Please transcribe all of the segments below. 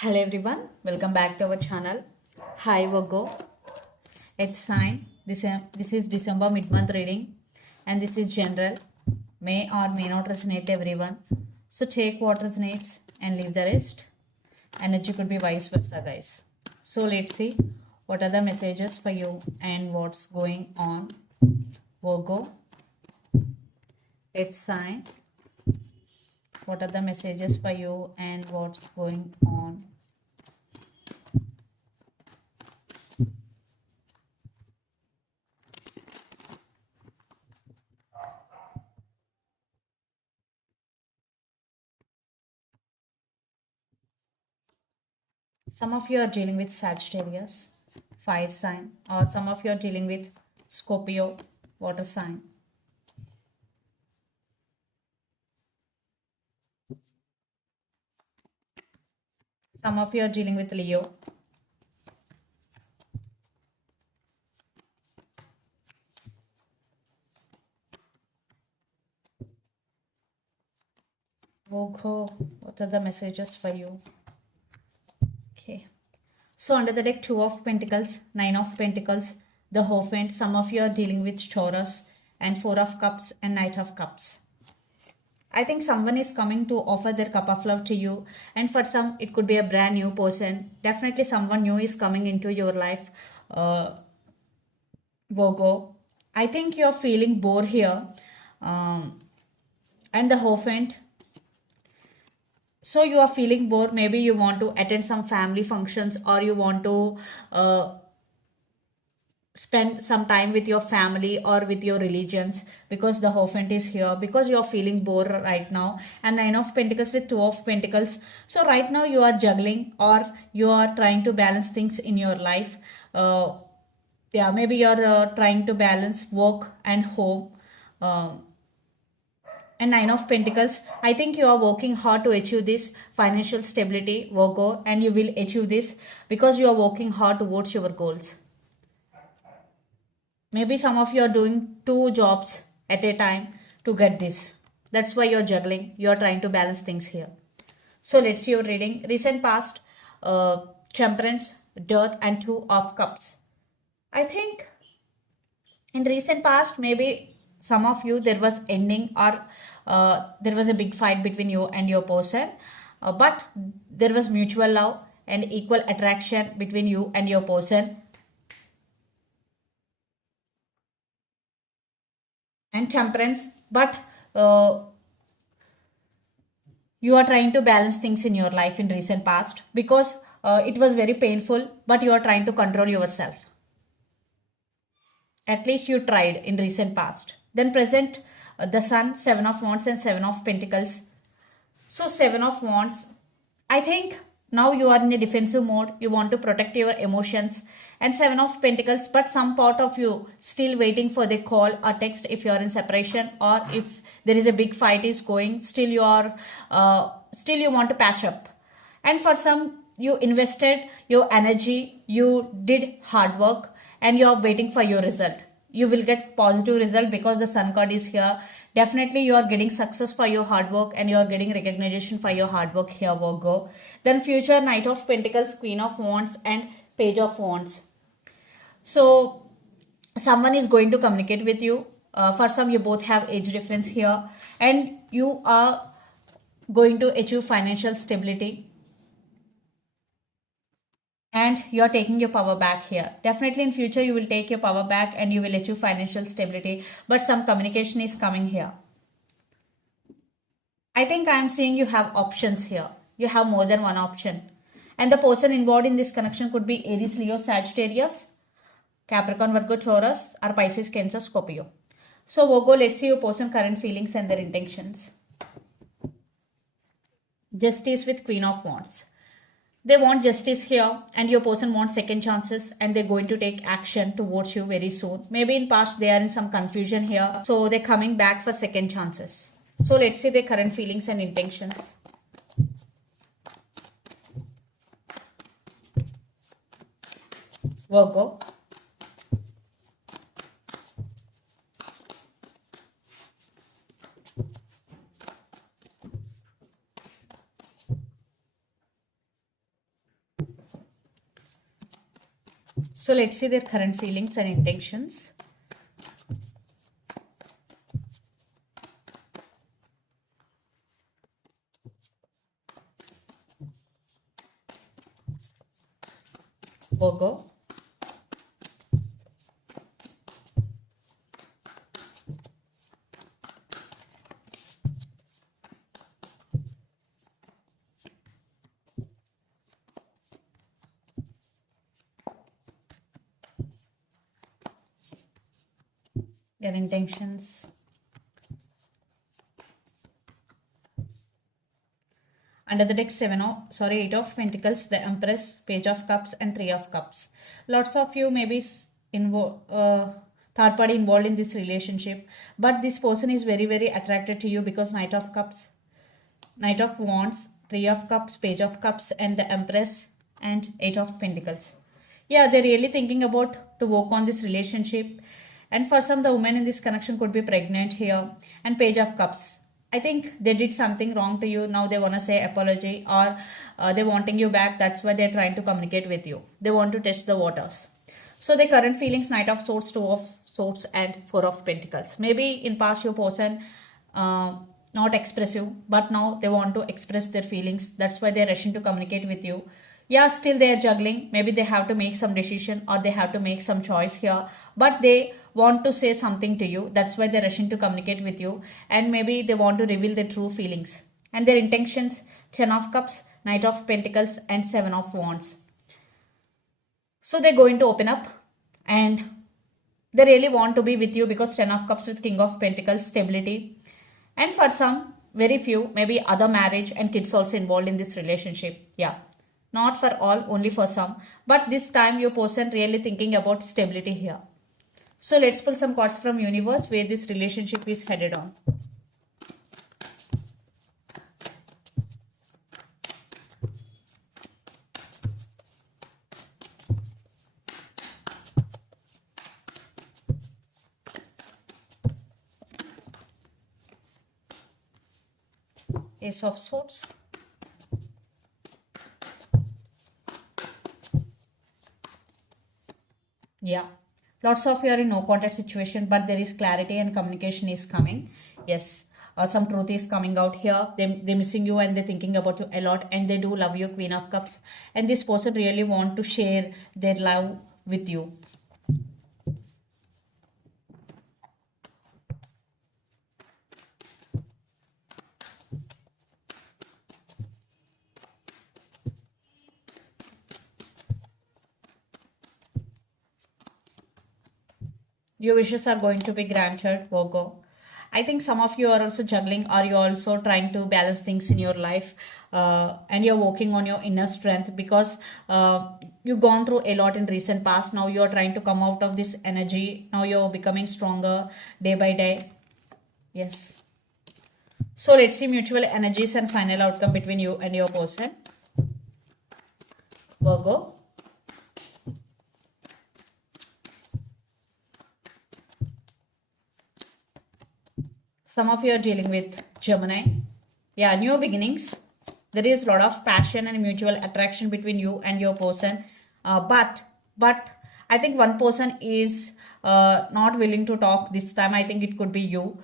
Hello everyone, welcome back to our channel. Hi Virgo, it's sign. This is December mid-month reading, and this is general. May or may not resonate everyone. So take what resonates and leave the rest. Energy could be vice versa, guys. So let's see what are the messages for you and what's going on. Virgo, it's sign. What are the messages for you and what's going on? Some of you are dealing with Sagittarius, fire sign, or some of you are dealing with Scorpio, water sign. Some of you are dealing with Leo. Virgo, what are the messages for you? Okay. So under the deck, Two of Pentacles, Nine of Pentacles, the Hierophant. Some of you are dealing with Taurus, and Four of Cups and Knight of Cups. I think someone is coming to offer their cup of love to you, and for some it could be a brand new person. Definitely someone new is coming into your life, Virgo. I think you're feeling bored here, and the Hierophant. So you are feeling bored. Maybe you want to attend some family functions, or you want to spend some time with your family or with your religions, because the Hierophant is here, because you are feeling bored right now. And Nine of Pentacles with Two of Pentacles. So right now you are juggling, or you are trying to balance things in your life. Yeah, maybe you're trying to balance work and home. And Nine of Pentacles, I think you are working hard to achieve this financial stability, Virgo, and you will achieve this because you are working hard towards your goals. Maybe some of you are doing two jobs at a time to get this. That's why you're juggling. You're trying to balance things here. So let's see your reading. Recent past, Temperance, Death, and Two of Cups. I think in recent past, maybe some of you, there was ending, or there was a big fight between you and your person, but there was mutual love and equal attraction between you and your person. And Temperance, but you are trying to balance things in your life in recent past, because it was very painful, but you are trying to control yourself. At least you tried in recent past. Then present, the Sun, Seven of Wands and Seven of Pentacles. So Seven of Wands, I think now you are in a defensive mode. You want to protect your emotions. And Seven of Pentacles, but some part of you still waiting for the call or text if you are in separation, or if there is a big fight is going, still you are, still you want to patch up. And for some, you invested your energy, you did hard work, and you are waiting for your result. You will get positive result because the Sun card is here. Definitely you are getting success for your hard work, and you are getting recognition for your hard work here, Virgo. Then future, Knight of Pentacles, Queen of Wands and Page of Wands. So someone is going to communicate with you. For some, you both have age difference here, and you are going to achieve financial stability, and you're taking your power back here. Definitely in future you will take your power back and you will achieve financial stability, but some communication is coming here. I think I'm seeing you have options here. You have more than one option, and the person involved in this connection could be Aries, Leo, Sagittarius, Capricorn, Virgo, Taurus, or Pisces, Cancer, Scorpio. So Virgo, let's see your person current feelings and their intentions. Justice with Queen of Wands. They want justice here, and your person wants second chances, and they're going to take action towards you very soon. Maybe in past they are in some confusion here, so they're coming back for second chances. So let's see their current feelings and intentions. Virgo. So let's see their current feelings and intentions. Virgo. Their intentions. Under the deck, 8 of Pentacles, the Empress, Page of Cups, and 3 of Cups. Lots of you may be third party involved in this relationship, but this person is very, very attracted to you because Knight of Cups, Knight of Wands, 3 of Cups, Page of Cups, and the Empress, and 8 of Pentacles. Yeah, they're really thinking about to work on this relationship. And for some, the woman in this connection could be pregnant here. And Page of Cups. I think they did something wrong to you. Now they want to say apology, or they're wanting you back. That's why they're trying to communicate with you. They want to test the waters. So the current feelings, Knight of Swords, 2 of Swords, and 4 of Pentacles. Maybe in past your person not expressive, but now they want to express their feelings. That's why they're rushing to communicate with you. Yeah, still they are juggling. Maybe they have to make some decision, or they have to make some choice here, but they want to say something to you. That's why they're rushing to communicate with you, and maybe they want to reveal their true feelings and their intentions. 10 of Cups, Knight of Pentacles, and 7 of Wands. So they're going to open up, and they really want to be with you because 10 of Cups with King of Pentacles, stability. And for some, very few, maybe other marriage and kids also involved in this relationship. Yeah. Not for all, only for some. But this time your person really thinking about stability here. So let's pull some cards from universe where this relationship is headed on. Ace of Swords. Yeah, lots of you are in no contact situation, but there is clarity and communication is coming. Yes, some truth is coming out here. They're missing you and they're thinking about you a lot, and they do love you, Queen of Cups. And this person really want to share their love with you. Your wishes are going to be granted, Virgo. I think some of you are also juggling, or you're also trying to balance things in your life, and you're working on your inner strength because you've gone through a lot in recent past. Now you're trying to come out of this energy. Now you're becoming stronger day by day. Yes. So let's see mutual energies and final outcome between you and your person. Virgo. Some of you are dealing with Gemini. Yeah, new beginnings. There is a lot of passion and mutual attraction between you and your person. But I think one person is not willing to talk this time. I think it could be you.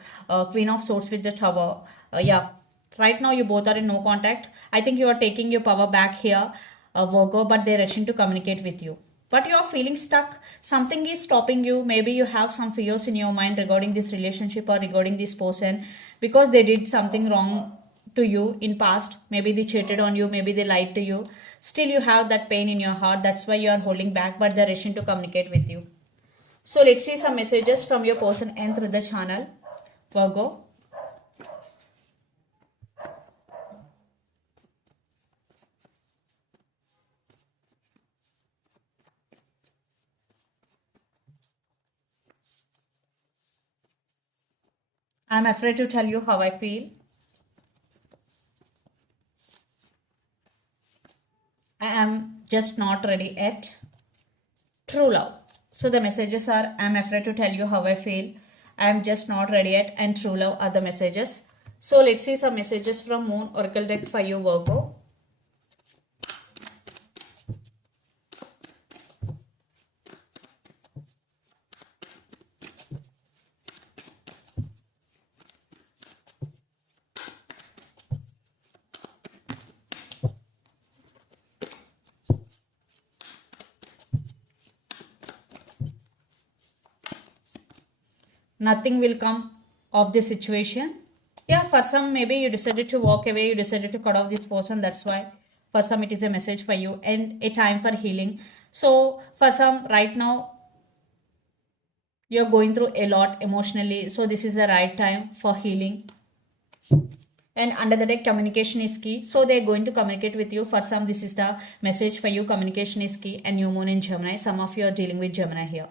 Queen of Swords with the Tower. Yeah, right now you both are in no contact. I think you are taking your power back here, Virgo, but they're rushing to communicate with you. But you're feeling stuck. Something is stopping you. Maybe you have some fears in your mind regarding this relationship or regarding this person because they did something wrong to you in past. Maybe they cheated on you. Maybe they lied to you. Still you have that pain in your heart. That's why you are holding back, but they're rushing to communicate with you. So let's see some messages from your person and through the channel. Virgo. I'm afraid to tell you how I feel. I am just not ready yet. True love. So the messages are, I'm afraid to tell you how I feel. I am just not ready yet, and true love are the messages. So let's see some messages from Moon Oracle deck for you, Virgo. nothing will come of this situation. Yeah, for some, maybe you decided to walk away, you decided to cut off this person. That's why for some it is a message for you and a time for healing. So for some, right now you're going through a lot emotionally, so this is the right time for healing. And under the deck, communication is key, so they're going to communicate with you. For some, this is the message for you. Communication is key. And new moon in Gemini, some of you are dealing with Gemini here.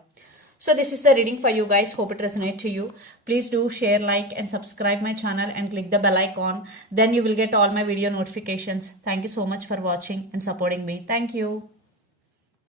So this is the reading for you guys. Hope it resonates to you. Please do share, like and subscribe my channel and click the bell icon. Then you will get all my video notifications. Thank you so much for watching and supporting me. Thank you.